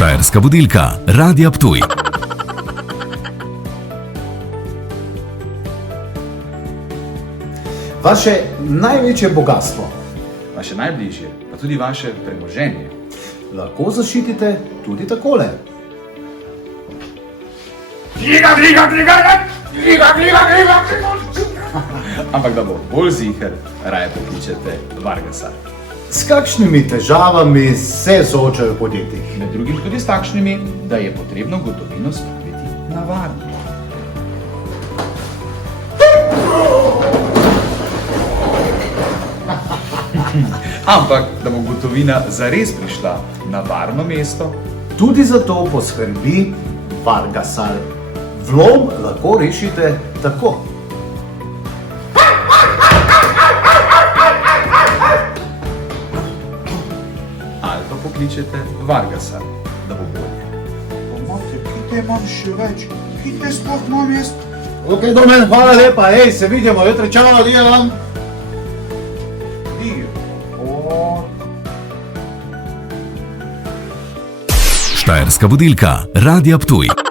Štajerska budilka, Radia Ptuj. Vaše največje bogatstvo Vaše najbližje, pa tudi vaše premoženje. lahko zaščitite tudi takole. Ampak da bo bolj ziher, raje pokličete Vargasa. S kakšnimi težavami se soočajo podjetji? Med drugim tudi s takšnimi, da je potrebno gotovino spraviti na varno. Ampak, da bo gotovina zares prišla na varno mesto, Tudi za to poskrbi Vargasal. Vlom lahko rešite tako. ali pa pokličete Vargasa, da bo bolje. Mate, kite imam še več, kite sploh imam jaz. Ok, Domen, hvala lepa, hej, se vidimo, jutri, čao, delam. Štajerska budilka, Radia Ptuj.